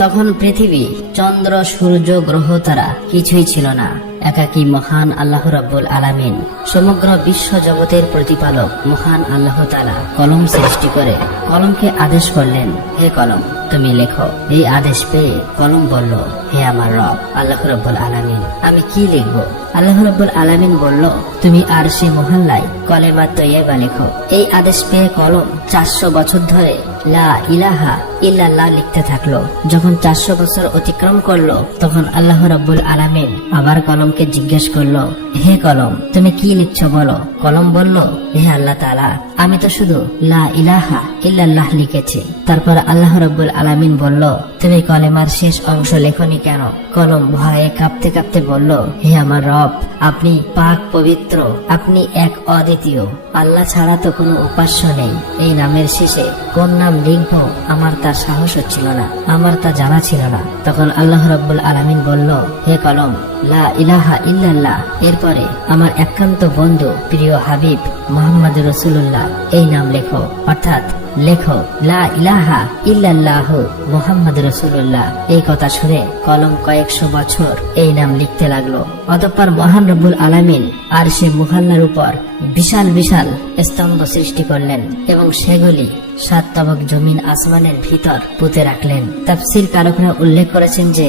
তখন পৃথিবী, চন্দ্র, সূর্য, গ্রহ তারা কিছুই ছিল না। একাকী মহান আল্লাহ রাব্বুল আলামিন, সমগ্র বিশ্ব জগতের প্রতিপালক মহান আল্লাহ তাআলা কলম সৃষ্টি করে কলমকে আদেশ করলেন, হে কলম তুমি লেখো। এই আদেশ পেয়ে কলম বলল, হে আমার রব আল্লাহ রাব্বুল আলামিন, আমি কি লিখব? আল্লাহ রাব্বুল আলামিন বলল, তুমি আরশে মুহাল্লায় কলেমা তৈয়্যিবা লেখো। এই আদেশ পেয়ে কলম 400 বছর ধরে লা ইলাহা ইল্লাল্লাহ লিখতে থাকলো। যখন 400 বছর অতিক্রম করলো, তখন আল্লাহ রাব্বুল আলামিন আবার কলমকে জিজ্ঞেস করলো, হে কলম তুমি কি লিখছো বলো। কলম বলল, হে আল্লাহ তাআলা, আমি তো শুধু লা ইলাহা ইল্লাল্লাহ লিখেছি। তারপর আল্লাহ রাব্বুল আলামিন বলল, তুমি কলেমার শেষ অংশ লেখনি কেন? কলম ভয়ে কাঁপতে কাঁপতে বলল, হে আমার রব, আপনি পাক পবিত্র, আপনি এক অদ্বিতীয়, আল্লাহ ছাড়া তো কোনো উপাস্য নেই। এই নামের শেষে কোন নাম লিখবো আমার তা সাহস হচ্ছিল না, আমার তা জানা ছিল না। তখন আল্লাহ রাব্বুল আলামিন বলল, হে কলম লা ইলাহা ইল্লাল্লাহ, এরপরে আমার একান্ত বন্ধু প্রিয় হাবিব মুহাম্মদ রাসূলুল্লাহ এই নাম লেখো। অর্থাৎ লেখো লা ইলাহা ইল্লাল্লাহ মুহাম্মদ রাসূলুল্লাহ। এই কথা শুনে কলম কয়েকশো বছর এই নাম লিখতে লাগলো। অতঃপর মহান রব্বুল আলামিন আরশে মুহাল্লার উপর বিশাল বিশাল স্তম্ভ সৃষ্টি করলেন এবং সেগুলি 7 তবক জমিন আসমানের ভিতর পুঁতে রাখলেন। তাফসীর কারকরা উল্লেখ করেছেন যে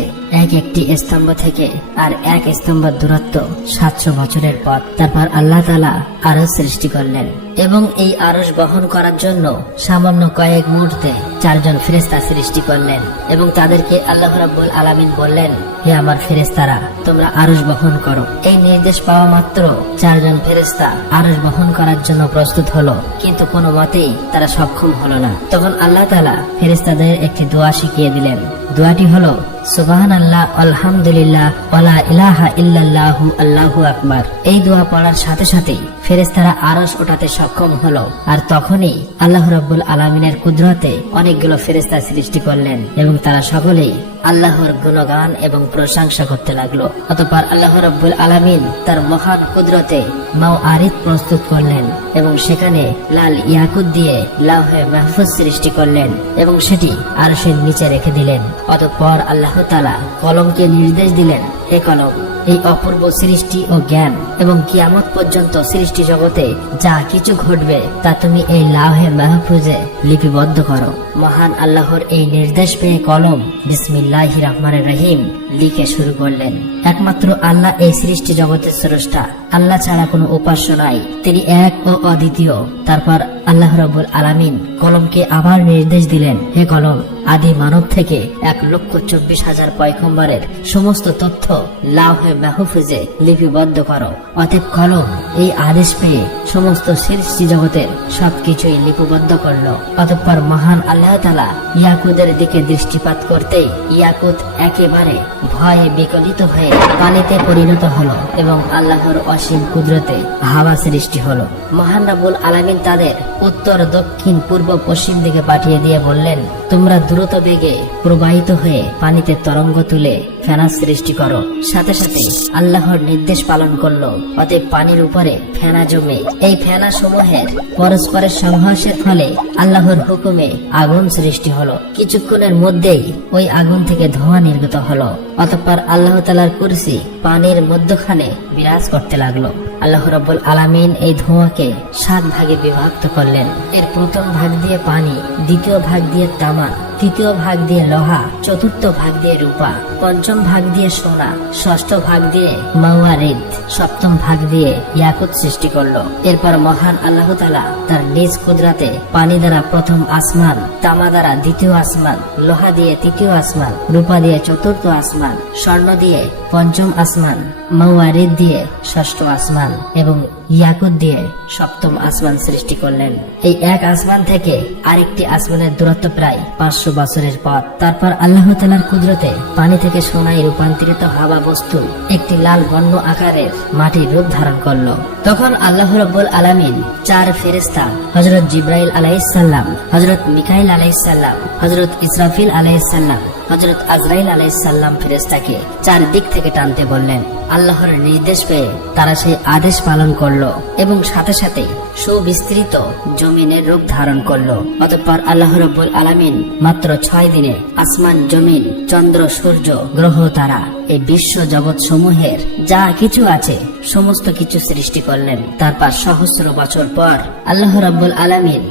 একটি স্তম্ভ থেকে আর এক স্তম্ভের দূরত্ব 700 বছরের পথ। তারপর আল্লাহ তাআলা আরশ সৃষ্টি করলেন এবং এই আরশ বহন করার জন্য সামান্য কয়েক মুহূর্তে 4 জন ফেরেশতা সৃষ্টি করলেন এবং তাদেরকে আল্লাহ রাব্বুল আলামিন বললেন, হে আমার ফেরেশতারা, তোমরা আরশ বহন করো। এই নির্দেশ পাওয়া মাত্র 4 জন ফেরেশতা আরশ বহন করার জন্য প্রস্তুত হলো, কিন্তু কোনো মতেই তারা সক্ষম হলো না। তখন আল্লাহ তাআলা ফেরেশতাদের একটি দোয়া শিখিয়ে দিলেন। দোয়াটি হলো সুবহানাল্লাহ, আলহামদুলিল্লাহ, ওয়ালা ইলাহা ইল্লাল্লাহু, আল্লাহু আকবার। এই দোয়া পড়ার সাথে সাথেই ফেরেশতারা আরশ ওঠাতে সক্ষম হলো। আর তখনই আল্লাহ রাব্বুল আলামিনের কুদরতে অনেকগুলো ফেরেশতা সৃষ্টি করলেন এবং তারা সকলেই আল্লাহর গুণগান এবং প্রশংসা করতে লাগলো। অতঃপর আল্লাহ রাব্বুল আলামিন তার মহান কুদরতে মাওআরিদ প্রস্তুত করলেন এবং সেখানে লাল ইয়াকুত দিয়ে লাওহে মাহফুজ সৃষ্টি করলেন এবং সেটি আরশের নিচে রেখে দিলেন। অতঃপর আল্লাহ তাআলা কলমকে নির্দেশ দিলেন, হে কলম, এই অপূর্ব সৃষ্টি ও জ্ঞান এবং কিয়ামত পর্যন্ত সৃষ্টি জগতে যা কিছু ঘটবে তা তুমি এই লাওহে মাহফুজে লিপিবদ্ধ করো। মহান আল্লাহর এই নির্দেশ পেয়ে কলম বিসমিল্লাহির রহমানির রহিম লিখে শুরু করলেন। একমাত্র আল্লাহ এই সৃষ্টি জগতের স্রষ্টা, আল্লাহ ছাড়া কোনো উপাস্য নাই, তিনি এক ও অদ্বিতীয়। তারপর আল্লাহ রাব্বুল আলামিন কলমকে আবার নির্দেশ দিলেন, হে কলম, আদি মানব থেকে 1,24,000 পয়গম্বরের সমস্ত তথ্য লাওহে মাহফুজে লিপিবদ্ধ করো। অতএব কলম এই আদেশ পেয়ে সমস্ত সৃষ্টি জগতের সবকিছুই লিপিবদ্ধ করলো। অতঃপর মহান আল্লাহ তাআলা ইয়াকুতের দিকে দৃষ্টিপাত করতেই ইয়াকুত একেবারে ভয়ে বিকলিত হয়ে পানিতে পরিণত হলো এবং আল্লাহর অসীম কুদরতে হাওয়া সৃষ্টি হলো। মহান রাব্বুল আলামিন তাদের উত্তর, দক্ষিণ, পূর্ব, পশ্চিম দিকে পাঠিয়ে দিয়ে বললেন, তোমরা দ্রুত বেগে প্রবাহিত হয়ে পানিতে তরঙ্গ তুলে ফেনা সৃষ্টি করো। সাথে সাথে আল্লাহর নির্দেশ পালন করলো। অতএব পানির উপরে ফেনা জমে এই ফেনা সমূহের পরস্পরের সংঘর্ষের ফলে আল্লাহর হুকুমে আগুন সৃষ্টি হলো। কিছুক্ষণের মধ্যেই ওই আগুন থেকে ধোঁয়া নির্গত হলো। অতঃপর আল্লাহ তাআলার কুরসি পানির মধ্যখানে বিরাজ করতে লাগলো। আল্লাহ রাব্বুল আলামিন এই ধোঁয়াকে 7 ভাগে বিভক্ত করলেন। এর প্রথম ভাগ দিয়ে পানি, দ্বিতীয় ভাগ দিয়ে তামা, তৃতীয় ভাগ দিয়ে লোহা, চতুর্থ ভাগ দিয়ে রূপা, পঞ্চম ভাগ দিয়ে সোনা, ষষ্ঠ ভাগ দিয়ে মাওয়ারিদ, সপ্তম ভাগ দিয়ে ইয়াকুত সৃষ্টি করলো। এরপর মহান আল্লাহ তাআলা তার নিজ কুদরতে পানি দ্বারা প্রথম আসমান, তামা দ্বারা দ্বিতীয় আসমান, লোহা দিয়ে তৃতীয় আসমান, রূপা দিয়ে চতুর্থ আসমান, স্বর্ণ দিয়ে পঞ্চম আসমান, মাওয়ারিদ দিয়ে ষষ্ঠ আসমান এবং ইয়াকুত দিয়ে সপ্তম আসমান সৃষ্টি করলেন। এই এক আসমান থেকে আরেকটি আসমানের দূরত্ব প্রায় 500 বছরের পথ। তারপর আল্লাহ তাআলার কুদরতে পানি থেকে সোনায় রূপান্তরিত হওয়া বস্তু একটি লাল বর্ণ আকারের মাটির রূপ ধারণ করলো। তখন আল্লাহ রাব্বুল আলামিন 4 ফেরেশতা হযরত জিবরাইল আলাইহিস সালাম, হযরত মিকাইল আলাইহিস সালাম, হযরত ইসরাফিল আলাইহিস সালাম, হযরত আজরাইল আলাইহিস সালাম ফেরেশতাকে 4 দিক থেকে টানতে বললেন। আল্লাহর নির্দেশ পেয়ে তারা সেই আদেশ পালন করলো করলো এবং সাথে সাথে সুবিস্তৃত জমিনের রূপ ধারণ করলো। অতঃপর আল্লাহ রাব্বুল আলামিন মাত্র 6 দিনে আসমান, জমিন, চন্দ্র, সূর্য, গ্রহ, তারা, এই বিশ্ব জগৎ সমূহের যা কিছু আছে সমস্ত কিছু সৃষ্টি করলেন। তারপর সহস্র বছর পর আল্লাহ রাব্বুল আলামিন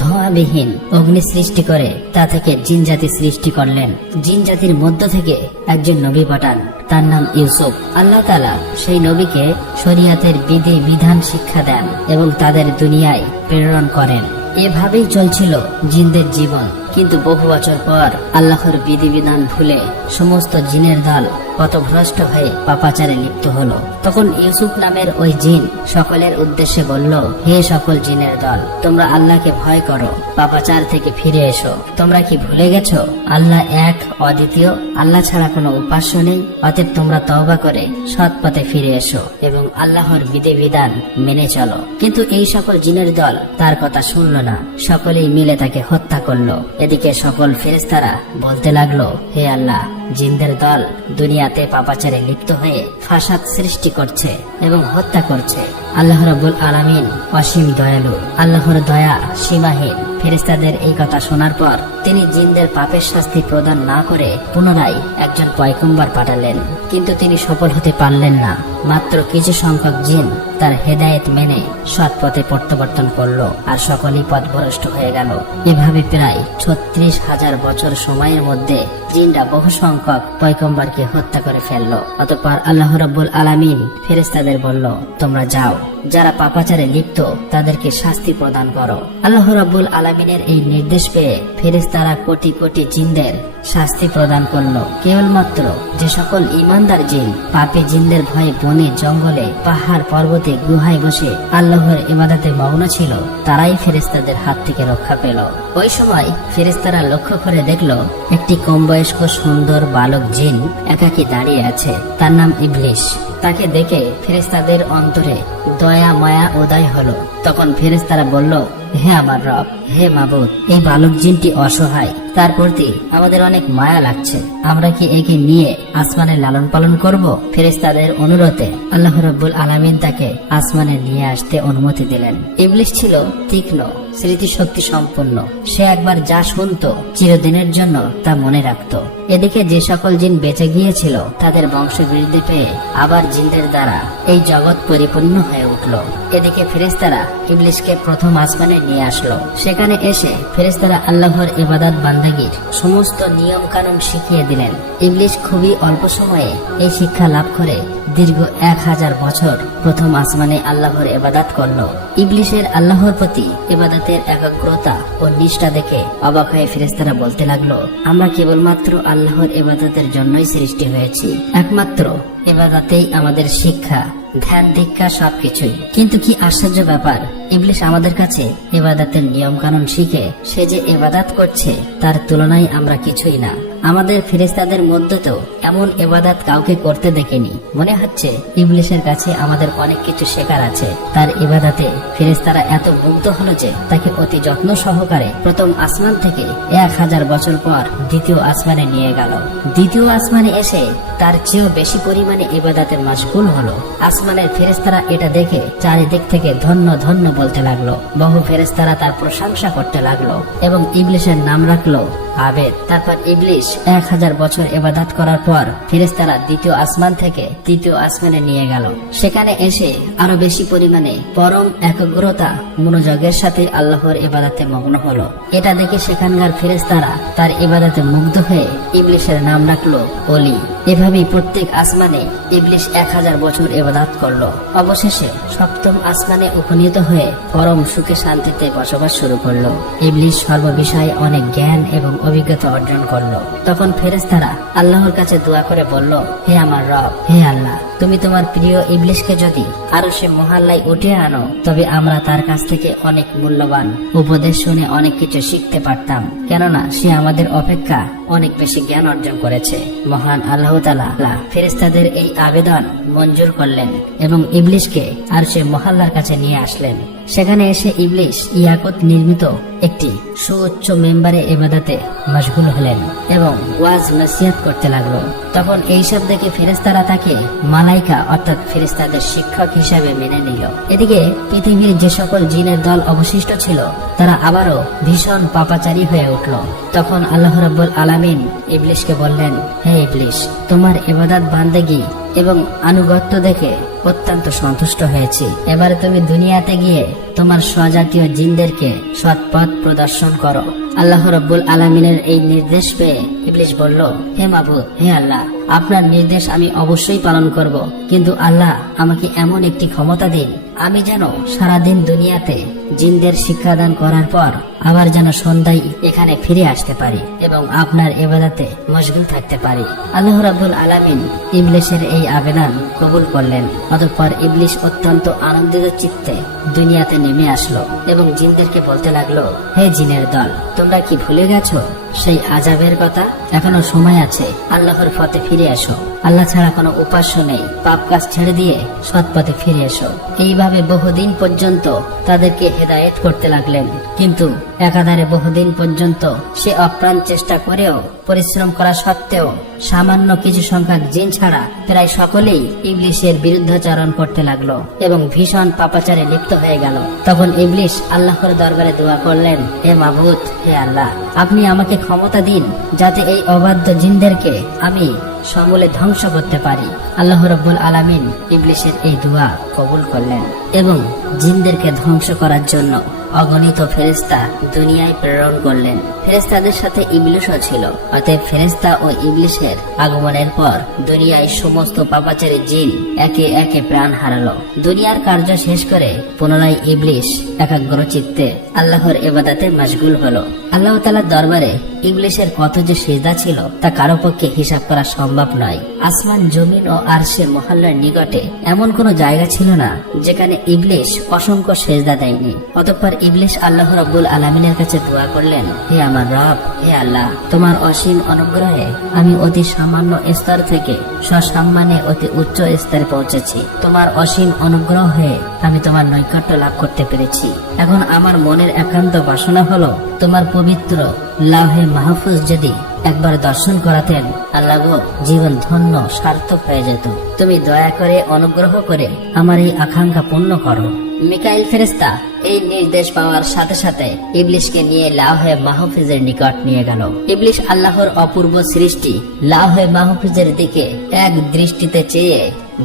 ধোঁয়াবিহীন অগ্নি সৃষ্টি করে তা থেকে জিন জাতি সৃষ্টি করলেন। জিন জাতির মধ্য থেকে একজন নবী পাঠান, তার নাম ইউসুফ। আল্লাহ তাআলা সেই নবীকে শরিয়াতের বিধি বিধান শিক্ষা দেন এবং তাদের দুনিয়ায় প্রেরণ করেন। এভাবেই চলছিল জিনদের জীবন। কিন্তু বহু বছর পর আল্লাহর বিধিবিধান ভুলে সমস্ত জিনের দল পথভ্রষ্ট হয়ে পাপাচারে লিপ্ত হলো। তখন ইউসুফ নামের ওই জিন সকলের উদ্দেশ্যে বলল, হে সকল জিনের দল, তোমরা আল্লাহকে ভয় করো, পাপাচার থেকে ফিরে এসো। তোমরা কি ভুলে গেছো আল্লাহ এক, অদ্বিতীয়, আল্লাহ ছাড়া কোনো উপাস্য নেই? অতএব তোমরা তওবা করে সৎ পথে ফিরে এসো এবং আল্লাহর বিধিবিধান মেনে চলো। কিন্তু এই সকল জিনের দল তার কথা শুনল না, সকলেই মিলে তাকে হত্যা করলো। এদিকে সকল ফেরেশতারা বলতে লাগলো, হে আল্লাহ, জিনদের দল দুনিয়াতে পাপাচারে লিপ্ত হয়ে ফাসাদ সৃষ্টি করছে এবং হত্যা করছে। আল্লাহ রাব্বুল আলামিন অসীম দয়ালু, আল্লাহর দয়া সীমাহীন। ফেরেশতাদের এই কথা শোনার পর তিনি জিনদের পাপের শাস্তি প্রদান না করে পুনরায় একজন পয়গম্বর পাঠালেন, কিন্তু তিনি সফল হতে পারলেন না। মাত্র কিছু সংখ্যক জিন তার হেদায়েত মেনে সৎ পথে প্রত্যাবর্তন করলো আর সকলেই পথভ্রষ্ট হয়ে গেল। এভাবে প্রায় 36,000 বছর সময়ের মধ্যে জিনরা বহু সংখ্যক পয়গম্বরকে হত্যা করে ফেললো। অতঃপর আল্লাহ রাব্বুল আলামিন ফেরেশতাদের বলল, তোমরা যাও, যারা পাপাচারে লিপ্ত তাদেরকে শাস্তি প্রদান করো। আল্লাহ রাব্বুল আলামিনের এই নির্দেশ পেয়ে ফেরেশতারা কোটি কোটি জিনদের শাস্তি প্রদান করলো। কেবলমাত্র যে সকল ঈমানদার জিন পাপী জিনদের ভয়ে বনে জঙ্গলে পাহাড় পর্বতে গুহায় বসে আল্লাহর ইবাদতে মগ্ন ছিল, তারাই ফেরেশতাদের হাত থেকে রক্ষা পেল। ওই সময় ফেরেশতারা লক্ষ্য করে দেখলো একটি কম বয়স্ক সুন্দর বালক জিন একাকী দাঁড়িয়ে আছে। তার নাম ইবলিশ। তাকে দেখে ফেরেশতাদের অন্তরে দয়া মায়া উদয় হলো। তখন ফেরেশতারা বলল, হে আমার রব, হে মাবুদ, এই বালক জিনটি অসহায়, তার প্রতি আমাদের অনেক মায়া লাগছে। আমরা কি একে নিয়ে আসমানে লালন পালন করব? ফেরেশতাদের অনুরোধে আল্লাহ রাব্বুল আলামিন তাকে আসমানে নিয়ে আসতে অনুমতি দিলেন। ইবলিশ ছিল তীক্ষ্ণ স্মৃতিশক্তি সম্পন্ন। সে একবার যা শুনতো চিরদিনের জন্য তা মনে রাখত। এদিকে যে সকল জিন বেঁচে গিয়েছিল তাদের বংশবৃদ্ধি পেয়ে আবার জিনদের দ্বারা এই জগৎ পরিপূর্ণ হয়ে উঠল। এদিকে ফেরেশতারা ইবলিশকে প্রথম আসমানে নিয়ে আসলো। সেখানে এসে ফেরেশতারা আল্লাহর ইবাদত বান্দাগির সমস্ত নিয়ম কানুন শিখিয়ে দিলেন। ইবলিশ খুবই অল্প সময়ে এই শিক্ষা লাভ করে দীর্ঘ 1000 বছর প্রথম আসমানে আল্লাহর ইবাদত করলো। ইবলিশের আল্লাহর প্রতি ইবাদতের একাগ্রতা ও নিষ্ঠা দেখে অবাক হয়ে ফেরেশতারা বলতে লাগলো, আমরা কেবলমাত্র আল্লাহর ইবাদতের জন্যই সৃষ্টি হয়েছি। একমাত্র ইবাদতেই আমাদের শিক্ষা, ধ্যান, দীক্ষা সবকিছুই। কিন্তু কি আশ্চর্য ব্যাপার, ইবলিশ আমাদের কাছে ইবাদতের নিয়ম কানুন শিখে সে যে ইবাদত করছে তার তুলনায় আমরা কিছুই না। আমাদের ফেরেশতাদের মধ্যে তো এমন ইবাদত কাউকে করতে দেখিনি। মনে হচ্ছে ইবলিশের কাছে আমাদের অনেক কিছু শেখার আছে। তার ইবাদতে ফেরেশতারা এত মুগ্ধ হলো যে তাকে অতি যত্ন সহকারে প্রথম আসমান থেকে 1000 বছর পর দ্বিতীয় আসমানে নিয়ে গেল। দ্বিতীয় আসমানে এসে তার চেয়েও বেশি পরিমাণে ইবাদতে মাশগুল হলো। আসমানের ফেরেশতারা এটা দেখে চারিদিক থেকে ধন্য ধন্য বলতে লাগলো। বহু ফেরেশতারা তার প্রশংসা করতে লাগলো এবং ইবলিশের নাম রাখলো আবেদ। তারপর ইবলিশ 1000 বছর ইবাদত করার পর ফেরেশতারা দ্বিতীয় আসমান থেকে তৃতীয় আসমানে নিয়ে গেল। সেখানে এসে আরো বেশি পরিমাণে পরম একাগ্রতা মনোযোগের সাথে আল্লাহর ইবাদতে মগ্ন হলো। এটা দেখে সেখানকার ফেরেশতারা তার ইবাদতে মুগ্ধ হয়ে ইবলিশের নাম রাখলো ওলি। এভাবেই প্রত্যেক আসমানে ইবলিশ 1000 বছর ইবাদত করলো। অবশেষে সপ্তম আসমানে উপনীত হয়ে পরম সুখে শান্তিতে বসবাস শুরু করলো। ইবলিশ সর্ববিষয়ে অনেক জ্ঞান এবং অভিজ্ঞতা অর্জন করলো। তখন ফেরেশতারা আল্লাহর কাছে দোয়া করে বলল, হে আমার রব, হে আল্লাহ, তুমি তোমার প্রিয় ইবলিশকে যদি আরশে মহল্লায় উঠিয়ে আনো তবে আমরা তার কাছ থেকে অনেক মূল্যবান উপদেশ শুনে অনেক কিছু শিখতে পারতাম, কেননা সে আমাদের অপেক্ষা অনেক বেশি জ্ঞান অর্জন করেছে। মহান আল্লাহ তাআলা ফেরেশতাদের এই আবেদন মঞ্জুর করলেন এবং ইবলিশকে আরশে মহল্লার কাছে নিয়ে আসলেন। সেখানে এসে ইবলিশ ইয়াকুত নির্মিত একটি সুউচ্চ মেম্বারে ইবাদতে মশগুল হলেন এবং ওয়াজ নসিহত করতে লাগলো। তখন এইসব দেখে ফেরেশতারা তাকে মালা মালাইকা অর্থাৎ ফেরেশতাদের শিক্ষক হিসাবে মেনে নিল। এদিকে পৃথিবীর যে সকল জিনের দল অবশিষ্ট ছিল তারা আবারও ভীষণ পাপাচারী হয়ে উঠল। তখন আল্লাহ রাব্বুল আলামিন ইবলিশকে বললেন, হে ইবলিশ, তোমার ইবাদত বান্দেগী এবং আনুগত্য দেখে অত্যন্ত সন্তুষ্ট হয়েছি। এবারে তুমি দুনিয়াতে গিয়ে তোমার স্বজাতীয় জিনদেরকে সৎপথ প্রদর্শন করো। আল্লাহ রাব্বুল আলামিনের এই নির্দেশ পেয়ে ইবলিশ বলল, হে মাবুদ, হে আল্লাহ, আপনার নির্দেশ আমি অবশ্যই পালন করব, কিন্তু আল্লাহ আমাকে এমন একটি ক্ষমতা দিন আমি যেন সারাদিন দুনিয়াতে জিনদের শিক্ষাদান করার পর আবার যেন সন্ধ্যায় এখানে ফিরে আসতে পারি এবং আপনার ইবাদতে মশগুল থাকতে পারি। আল্লাহ রাব্বুল আলামিন ইবলিশের এই আবেদন কবুল করলেন। অতঃপর ইবলিশ অত্যন্ত আনন্দিত চিত্তে দুনিয়াতে নেমে আসলো এবং জিনদেরকে বলতে লাগলো, হে জিনের দল, তোমরা কি ভুলে গেছো সেই আযাবের কথা? এখনো সময় আছে, আল্লাহর পথে ফিরে এসো। আল্লাহ ছাড়া কোনো উপাস্য নেই, পাপ কাজ ছেড়ে দিয়ে সৎ পথে ফিরে এসো। এইভাবে বহুদিন পর্যন্ত তাদেরকে হেদায়েত করতে লাগলেন, কিন্তু একাধারে বহুদিন পর্যন্ত সে অপ্রাণ চেষ্টা করেও পরিশ্রম করা সত্ত্বেও সামান্য কিছু সংখ্যক জিন ছাড়া প্রায় সকলেই ইবলিশের বিরুদ্ধাচরণ করতে লাগলো এবং ভীষণ পাপাচারে লিপ্ত হয়ে গেল। তখন ইবলিশ আল্লাহর দরবারে দোয়া করলেন, হে মাবুদ, হে আল্লাহ, আপনি আমাকে ক্ষমতা দিন যাতে এই অবাধ্য জিনদেরকে আমি সমূলে ধ্বংস করতে পারি। আল্লাহ রাব্বুল আলামিন ইবলিশের এই দোয়া কবুল করলেন এবং জিনদেরকে ধ্বংস করার জন্য অগণিত ফেরেশতা দুনিয়ায় প্রেরণ করলেন। ফেরেশতাদের সাথে ইবলিশও ছিল। অতএব ফেরেশতা ও ইবলিশের আগমনের পর দুনিয়ায় সমস্ত পাপাচারী জিন একে একে প্রাণ হারালো। দুনিয়ার কার্য শেষ করে পুনরায় ইবলিশ একাগ্র চিত্তে আল্লাহর ইবাদতে মশগুল হলো। আল্লাহ তাআলার দরবারে ইবলিশের কত যে সিজদা ছিল তা কারো পক্ষে হিসাব করা সম্ভব নয়। আসমান, জমিন ও আরশের মহল্লার নিকটে এমন কোনো জায়গা ছিল না যেখানে ইবলিশ অসংখ্য সিজদা দেয়নি। অতঃপর ইবলিশ আল্লাহ রাব্বুল আলামিনের কাছে দোয়া করলেন, হে আমার রব, হে আল্লাহ, তোমার অসীম অনুগ্রহে আমি অতি সামান্য স্তর থেকে সসম্মানে অতি উচ্চ স্তরে পৌঁছেছি। তোমার অসীম অনুগ্রহে আমি তোমার নৈকট্য লাভ করতে পেরেছি। এখন আমার মনের একান্ত বাসনা হলো তোমার পবিত্র লাহে মাহফুজ যদি একবার দর্শন করাতেন, আল্লাহ গো, জীবন ধন্য সার্থক হয়ে যেত। তুমি দয়া করে অনুগ্রহ করে আমার এই আকাঙ্ক্ষা পূর্ণ করো। মিকাইল ফেরেশতা এই নির্দেশ পাওয়ার সাথে সাথে ইবলিশকে নিয়ে লাহে মাহফুজের নিকট নিয়ে গেল। ইবলিশ আল্লাহর অপূর্ব সৃষ্টি লাহে মাহফুজের দিকে এক দৃষ্টিতে চেয়ে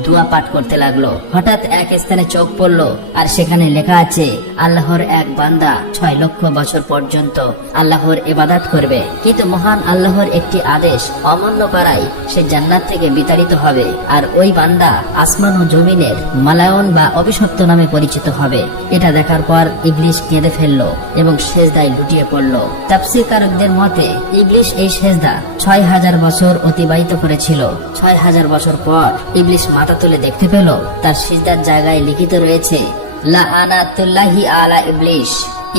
দোয়া পাঠ করতে লাগলো। হঠাৎ এক স্থানে চোখ পড়লো আর সেখানে লেখা আছে, আল্লাহর এক বান্দা 6 লক্ষ বছর পর্যন্ত আল্লাহর ইবাদত করবে, কিন্তু মহান আল্লাহর একটি আদেশ অমান্য করায় সে জান্নাত থেকে বিতাড়িত হবে, আর ওই বান্দা আসমান ও জমিনের মালায়ন বা অভিশপ্ত নামে পরিচিত হবে। এটা দেখার পর ইবলিশ কেঁদে ফেললো এবং সেজদায় লুটিয়ে পড়লো। তাফসীরকারকদের মতে ইবলিশ এই সেজদা 6000 বছর অতিবাহিত করেছিল। 6000 বছর পর ইবলিশ মাথা তুলে দেখতে পেল তার সিজদার জায়গায় লিখিত রয়েছে, লাআনাতুল্লাহি আলা ইবলিশ,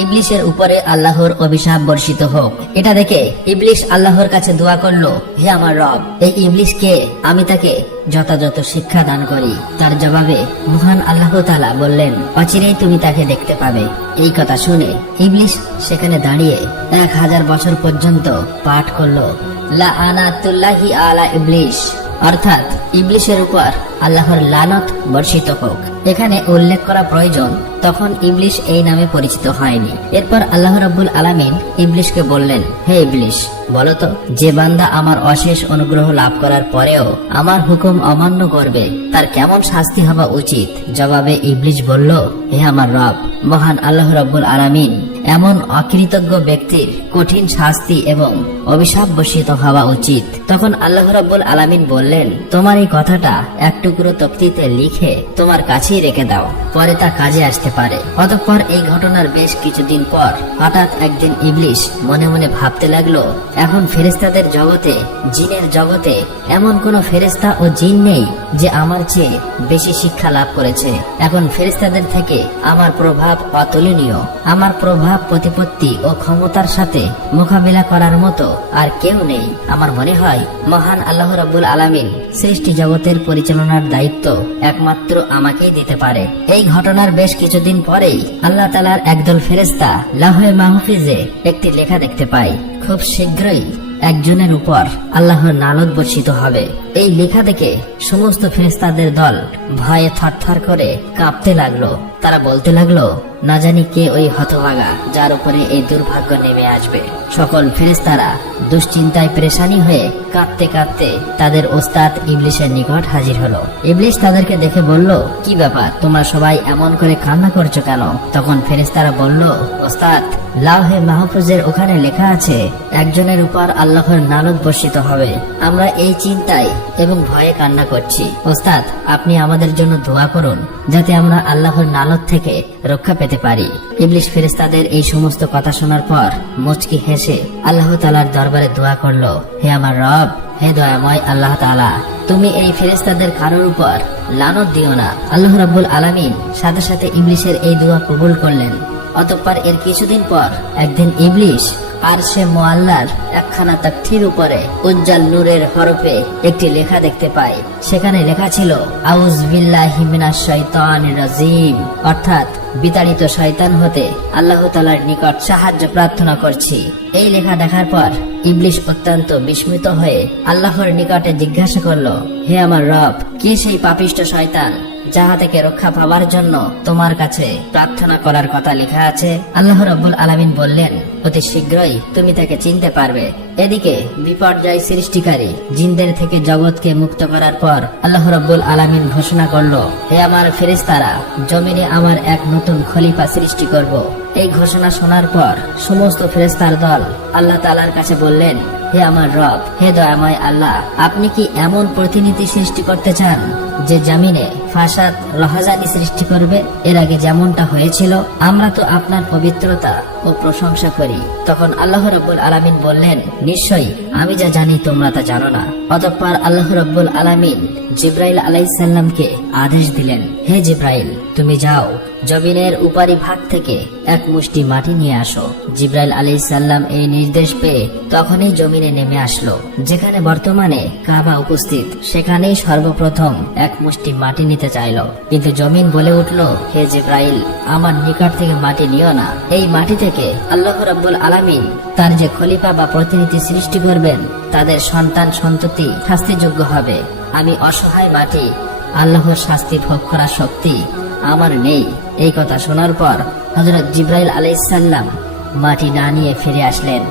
ইবলিশের উপরে আল্লাহর অভিশাপ বর্ষিত হোক। এটা দেখে ইবলিশ আল্লাহর কাছে দোয়া করলো, হে আমার রব, এই ইবলিশকে আমি তাকে যথাযথ শিক্ষা দান করি। তার জবাবে মহান আল্লাহ তাআলা বললেন, অচিরেই তুমি তাকে দেখতে পাবে। এই কথা শুনে ইবলিশ সেখানে দাঁড়িয়ে 1000 বছর পর্যন্ত পাঠ করলো, লাআনাতুল্লাহি আলা ইবলিশ, অর্থাৎ ইবলিশের উপর আল্লাহর লানত বর্ষিত হোক। এখানে উল্লেখ করা প্রয়োজন, তখন ইবলিশ এই নামে পরিচিত হয়নি। এরপর আল্লাহ রাব্বুল আলামিন ইবলিশকে বললেন, হে ইবলিশ, বলতো যে বান্দা আমার অশেষ অনুগ্রহ লাভ করার পরেও আমার হুকুম অমান্য করবে তার কেমন শাস্তি হওয়া উচিত? জবাবে ইবলিশ বলল, হে আমার রব, মহান আল্লাহ রাব্বুল আলামিন এমন অকৃতজ্ঞ ব্যক্তির কঠিন শাস্তি এবং অভিশাপ বর্ষিত হওয়া উচিত। তখন আল্লাহ রাব্বুল আলামিন বললেন, তোমার এই কথাটা এক টুকরো তক্তিতে লিখে তোমার কাছেই রেখে দাও, পরে তা কাজে আসতে পারে। অতঃপর এই ঘটনার বেশ কিছুদিন পর হঠাৎ একদিন ইবলিশ মনে মনে ভাবতে লাগলো, এখন ফেরেশতাদের জগতে, জিনের জগতে এমন কোন ফেরেশতা ও জিন নেই যে আমার চেয়ে বেশি শিক্ষা লাভ করেছে। এখন ফেরেশতাদের থেকে আমার প্রভাব অতুলনীয়। আমার প্রভাব, প্রতিপত্তি ও ক্ষমতার সাথে মোকাবিলা করার মতো আর কেউ নেই। আমার মনে হয় মহান আল্লাহ রাব্বুল আলামিন সৃষ্টি জগতের পরিচালনার দায়িত্ব একমাত্র আমাকেই দিতে পারে। এই ঘটনার বেশ কিছুদিন পরেই আল্লাহ তাআলার একদল ফেরেশতা লাহে মাহফুজে একটি লেখা দেখতে পায়, খুব শীঘ্রই একজনের উপর আল্লাহর লানত বর্ষিত হবে। এই লেখা দেখে সমস্ত ফেরেশতাদের দল ভয়ে থরথর করে কাঁপতে লাগলো। তারা বলতে লাগলো, না জানি কে ওই হতভাগা যার উপরে এই দুর্ভাগ্য নেমে আসবে। সকল ফেরেশতারা দুশ্চিন্তায় পেরেশানি হয়ে কাঁদতে কাঁদতে তাদের ওস্তাদ ইবলিসের নিকট হাজির হলো। ইবলিস তাদেরকে দেখে বলল, কি ব্যাপার, তোমরা সবাই এমন করে কান্না করছো কেন? তখন ফেরেশতারা বলল, ওস্তাদ, লাউহে মাহফুজের ওখানে লেখা আছে একজনের উপর আল্লাহর লানত বর্ষিত হবে। আমরা এই চিন্তায় এবং ভয়ে কান্না করছি। ওস্তাদ, আপনি আমাদের জন্য দোয়া করুন যাতে আমরা আল্লাহর লানত থেকে রক্ষা পেতে পারি। ইবলিস ফেরেশতাদের এই সমস্ত কথা শোনার পর মুচকি হেসে আল্লাহ তাআলার দরবারে দোয়া করলো, হে আমার রব, হে দয়াময় আল্লাহ তাআলা, তুমি এই ফেরেশতাদের কারোর উপর লানত দিও না। আল্লাহ রাব্বুল আলামিন সাথে সাথে ইবলিসের এই দোয়া কবুল করলেন। অতঃপর এর কিছুদিন পর একদিন ইবলিস আরশে মুআল্লার একখানা তাকঠির উপরে উজ্জ্বল নূরের হরফে একটি লেখা দেখতে পায়। সেখানে লেখা ছিল, আউযু বিল্লাহি মিনাশ শাইতানির রাজিম, অর্থাৎ বিতাড়িত শয়তান হতে আল্লাহ তাআলার নিকট সাহায্য প্রার্থনা করছি। এই লেখা দেখার পর ইবলিস অত্যন্ত বিস্মিত হয়ে আল্লাহর নিকটে জিজ্ঞাসা করলো, হে আমার রব, কে সেই পাপিষ্ঠ শয়তান যাহা থেকে রক্ষা পাবার জন্য তোমার কাছে প্রার্থনা করার কথা লেখা আছে? আল্লাহ রাব্বুল আলামিন বললেন, অতি শীঘ্রই তুমি তাকে চিনতে পারবে। এদিকে বিপর্যয় সৃষ্টিকারী জিনদের থেকে জগৎকে মুক্ত করার পর আল্লাহ রাব্বুল আলামিন ঘোষণা করলো, হে আমার ফেরেশতারা, জমিনে আমার এক নতুন খলিফা সৃষ্টি করব। এই ঘোষণা শোনার পর সমস্ত ফেরেশতার দল আল্লাহ তাআলার কাছে বললেন, হে আমার রব, হে দয়াময় আল্লাহ, আপনি কি এমন প্রতিনিধি সৃষ্টি করতে চান যে জমিনে ফাসাদ রহাজানি সৃষ্টি করবে? এর আগে যেমনটা হয়েছিল, আমরা তো আপনার পবিত্রতা ও প্রশংসা করি। তখন আল্লাহ রাব্বুল আলামিন বললেন, নিশ্চয়ই আমি যা জানি তোমরা তা জানো না। অতঃপর আল্লাহ রাব্বুল আলামিন জিব্রাইল আলাইহিস সালামকে আদেশ দিলেন, হে জিব্রাইল, তুমি যাও, জমিনের উপরি ভাগ থেকে এক মুষ্টি মাটি নিয়ে আসো। জিব্রাইল আলাইহিস সালাম এই নির্দেশ পেয়ে তখনই জমিনে নেমে আসলো। যেখানে বর্তমানে কাবা উপস্থিত, সেখানেই সর্বপ্রথম এক মুষ্টি মাটি নিতে চাইল। কিন্তু জমিন বলে উঠল, হে জিব্রাইল, আমার নিকট থেকে মাটি নিও না। এই মাটি থেকে আল্লাহ রাব্বুল আলামিন তার যে খলিফা বা প্রতিনিধি সৃষ্টি করবেন, তাদের সন্তান সন্ততি শাস্তিযোগ্য হবে। আমি অসহায় মাটি, আল্লাহর শাস্তি ভোগ করার শক্তি আমার নেই। এই কথা শোনার পর হযরত জিব্রাইল আলাইহিস সালাম মাটি না নিয়ে ফিরে আসলেন।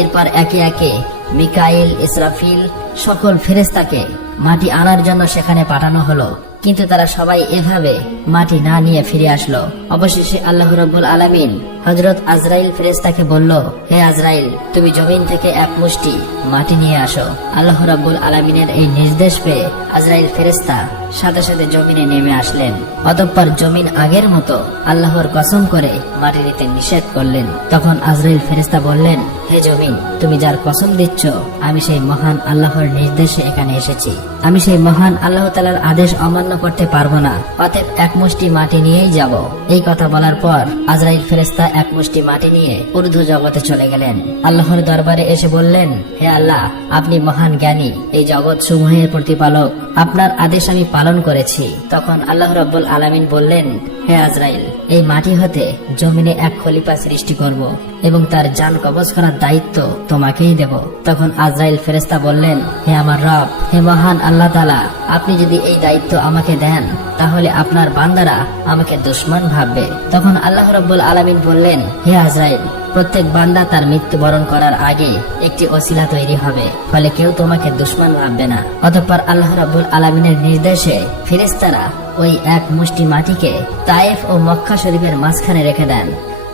এরপর একে একে মিকাইল, ইসরাফিল সকল ফেরেশতাকে মাটি আনার জন্য সেখানে পাঠানো হলো, কিন্তু তারা সবাই এভাবে মাটি না নিয়ে ফিরে আসলো। অবশেষে আল্লাহ রাব্বুল আলামিন হযরত আজরাইল ফেরেশতাকে বলল, হে আজরাইল, তুমি জমিন থেকে এক মুষ্টি মাটি নিয়ে আসো। আল্লাহ রাব্বুল আলামিনের এই নির্দেশ পেয়ে আজরাইল ফেরেশতা সাথে সাথে জমিনে নেমে আসলেন। অতঃপর জমিন আগের মতো আল্লাহর কসম করে মাটি নিতে নিষেধ করলেন। তখন আজরাইল ফেরেশতা বললেন, হে জমিন, তুমি যার কসম দিচ্ছ, আমি সেই মহান আল্লাহর নির্দেশে এখানে এসেছি। আমি সেই মহান আল্লাহ তাআলার আদেশ অমান্য করতে পারবো না, অতএব এক মুষ্টি মাটি নিয়েই যাব। এই কথা বলার পর আজরাইল ফেরেশতা এক মুষ্টি মাটি নিয়ে ঊর্ধ্ব জগতে চলে গেলেন। আল্লাহর দরবারে এসে বললেন, হে আল্লাহ, আপনি মহান জ্ঞানী, এই জগৎ সমূহের প্রতিপালক, আপনার আদেশ আমি পালন করেছি। তখন আল্লাহ রাব্বুল আলামিন বললেন, হে আজরাইল, এই মাটি হতে জমিনে এক খলিফা সৃষ্টি করব এবং তার জান কবজ করার দায়িত্ব তোমাকেই দেব। তখন আজরাইল ফেরেশতা বললেন, হে আমার রব, হে মহান আল্লাহ তাআলা, আপনি যদি এই দায়িত্ব আমাকে দেন, তাহলে আপনার বান্দারা আমাকে দুশমন ভাববে। তখন আল্লাহ রাব্বুল আলামিন বললেন, হে আজরাইল, প্রত্যেক বান্দা তার মৃত্যুবরণ করার আগে একটি ওসিলা তৈরি হবে, ফলে কেউ তোমাকে দুশমন ভাববে না। অতঃপর আল্লাহ রাব্বুল আলামিনের নির্দেশে ফেরেশতারা ওই এক মুষ্টি মাটিকে তায়েফ ও মক্কা শরীফের মাঝখানে রেখে দেন।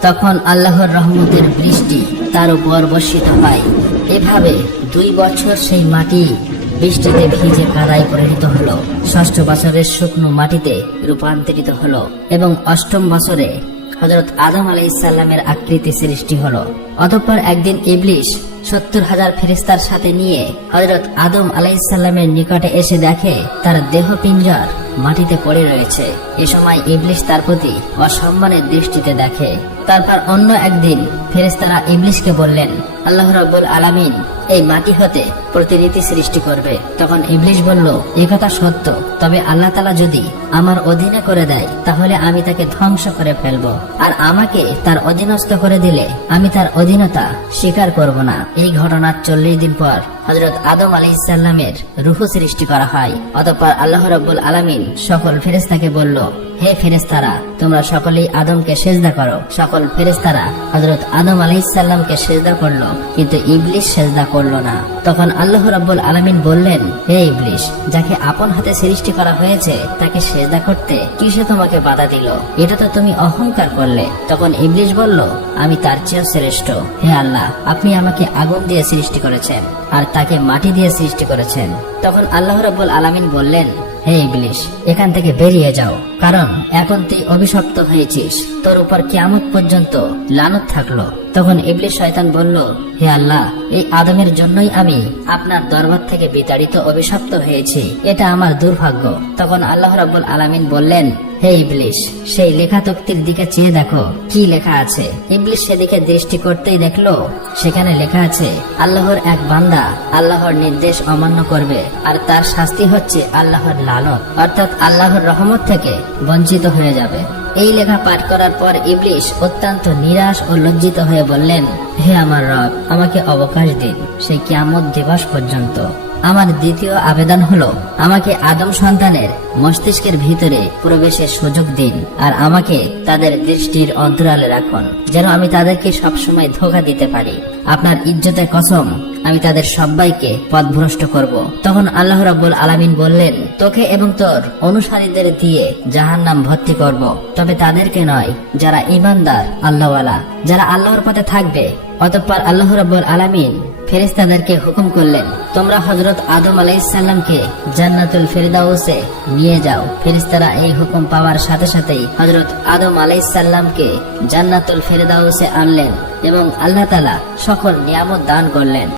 তখন আল্লাহর রহমতের বৃষ্টি তার উপর বর্ষিত হয়। এভাবে 2 বছর সেই মাটি বৃষ্টিতে ভিজে কাদায় পরিণত হলো। 6ষ্ঠ বছরের শুকনো মাটিতে রূপান্তরিত হলো এবং 8ম বছরে হযরত আদম আলাইহিস সালামের আকৃতি সৃষ্টি হলো। অতঃপর একদিন ইবলিস 70,000 ফেরেশতার সাথে নিয়ে হযরত আদম আলাইহিস সালামের নিকটে এসে দেখে তার দেহ পিঞ্জর মাটিতে পড়ে রয়েছে। এ সময় ইবলিস তার প্রতি অসম্মানের দৃষ্টিতে দেখে। তারপর অন্য একদিন ফেরেশতারা ইবলিসকে বললেন, আল্লাহ রাব্বুল আলামিন এই মাটি হতে প্রতিনিধি সৃষ্টি করবে। তখন ইবলিস বলল, এ কথা সত্য, তবে আল্লাহ তাআলা যদি আমার অধীনে করে দেয়, তাহলে আমি তাকে ধ্বংস করে ফেলব, আর আমাকে তার অধীনস্থ করে দিলে আমি তার অধীনতা স্বীকার করব না। এই ঘটনার 40 দিন পর হযরত আদম আলাইহিসসালামের রূহ সৃষ্টি করা হয়। অতঃপর আল্লাহ রাব্বুল আলামিন সকল ফেরেশতাকে বলল, হে ফেরেশতারা, তোমরা সকলেই আদমকে সিজদা করো। সকল ফেরেশতারা হযরত আদম আলাইহিসসালামকে সিজদা করলো, কিন্তু ইবলিস সিজদা করলো না। তখন আল্লাহ রাব্বুল আলামিন বললেন, হে ইবলিস, যাকে আপন হাতে সৃষ্টি করা হয়েছে তাকে সিজদা করতে কিসে তোমাকে বাধা দিল? এটা তো তুমি অহংকার করলে। তখন ইবলিস বলল, আমি তার চেয়েও শ্রেষ্ঠ। হে আল্লাহ, আপনি আমাকে আগুন দিয়ে সৃষ্টি করেছেন আর তাকে মাটি দিয়ে সৃষ্টি করেছেন। তখন আল্লাহ রাব্বুল আলামিন বললেন, হে ইবলিস, এখান থেকে বেরিয়ে যাও, কারণ এখন তুই অভিশপ্ত হয়েছিস, তোর উপর কিয়ামত পর্যন্ত লানত থাকলো। তখন ইবলিস শয়তান বলল, হে আল্লাহ, এই আদমের জন্যই আমি আপনার দরবার থেকে বিতাড়িত অভিশপ্ত হয়েছি, এটা আমার দুর্ভাগ্য। তখন আল্লাহ রাব্বুল আলামিন বললেন, হে ইবলিস, সেই লেখা তক্তির দিকে চেয়ে দেখো কি লেখা আছে। ইবলিস সেদিকে দৃষ্টি করতেই দেখলো সেখানে লেখা আছে, আল্লাহর এক বান্দা আল্লাহর নির্দেশ অমান্য করবে আর তার শাস্তি হচ্ছে আল্লাহর লানত, অর্থাৎ আল্লাহর রহমত থেকে বঞ্চিত হয়ে যাবে। এই লেখা পাঠ করার পর ইবলিস অত্যন্ত নিরাশ ও লজ্জিত হয়ে বললেন, হে আমার রব, আমাকে অবকাশ দিন সেই কিয়ামত দিবস পর্যন্ত। আমার দ্বিতীয় আবেদন হলো, আমাকে আদম সন্তানের মস্তিষ্কের ভিতরে প্রবেশের সুযোগ দিন আর আমাকে তাদের দৃষ্টির অন্তরালে রাখুন, যেন আমি তাদেরকে সবসময় ধোঁকা দিতে পারি। আপনার ইজ্জতের কসম, আমি তাদের সবাইকে পথভ্রষ্ট করব। তখন আল্লাহ রাব্বুল আলামিন বললেন, তোকে এবং তোর অনুসারীদের দিয়ে জাহান্নাম ভর্তি করব, তবে তাদেরকে নয় যারা ঈমানদার আল্লাহওয়ালা, যারা আল্লাহর পথে থাকবে। অতঃপর আল্লাহ রাব্বুল আলামিন ফেরেশতাদেরকে হুকুম করলেন, তোমরা হযরত আদম আলাইহিসসালামকে জান্নাতুল ফেরদাউসে নিয়ে যাও। ফেরেশতারা এই হুকুম পাওয়ার সাথে সাথেই হযরত আদম আলাইহিসসালামকে জান্নাতুল ফেরদাউসে আনলেন এবং আল্লাহ তাআলা সকল নিয়ামত দান করলেন।